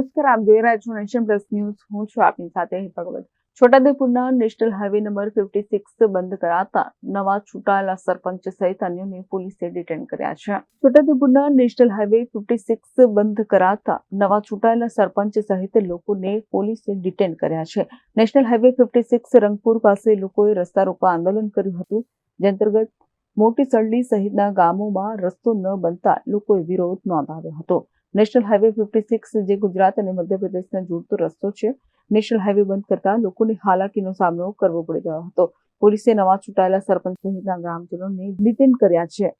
નમસ્કાર, આપ જોઈ રહ્યા છો નેશન પ્લસ ન્યૂઝ. હું છું આપની સાથે ભગવત. છોટાઉદેપુરના નેશનલ હાઈવે નંબર 56 બંધ કરાતા નવા ચૂંટાયેલા સરપંચ સહિત અન્યોને પોલીસે ડિટેન કર્યા છે. છોટાઉદેપુરના નેશનલ હાઈવે 56 બંધ કરાતા નવા ચૂંટાયેલા સરપંચ સહિત લોકોને પોલીસે ડિટેન કર્યા છે. નેશનલ હાઈવે 56 રંગપુર પાસે લોકોએ રસ્તા રોકો આંદોલન કર્યું હતું, જે અંતર્ગત મોટી સળડી સહિતના ગામોમાં રસ્તો ન બનતા લોકોએ વિરોધ નોંધાવ્યો હતો. નેશનલ હાઈવે 56 જે ગુજરાત અને મધ્યપ્રદેશને જોડતો રસ્તો છે. નેશનલ હાઈવે બંધ કરતા લોકોને હાલાકીનો સામનો કરવો પડી રહ્યો હતો. પોલીસે નવા ચૂંટાયેલા સરપંચ સહિતના ગ્રામજનોને ડિટેન કર્યા છે.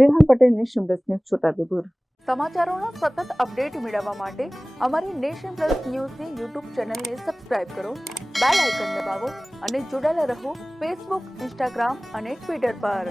Rehan Patel, nation plus news, Chhota Udaipur. સમાચારોના સતત અપડેટ મેળવવા માટે અમારી નેશન પ્લસ ન્યૂઝની યુટ્યુબ ચેનલને સબસ્ક્રાઇબ કરો, બેલ આઇકન દબાવો અને જોડાયેલા રહો ફેસબુક, ઇન્સ્ટાગ્રામ અને ટ્વિટર પર.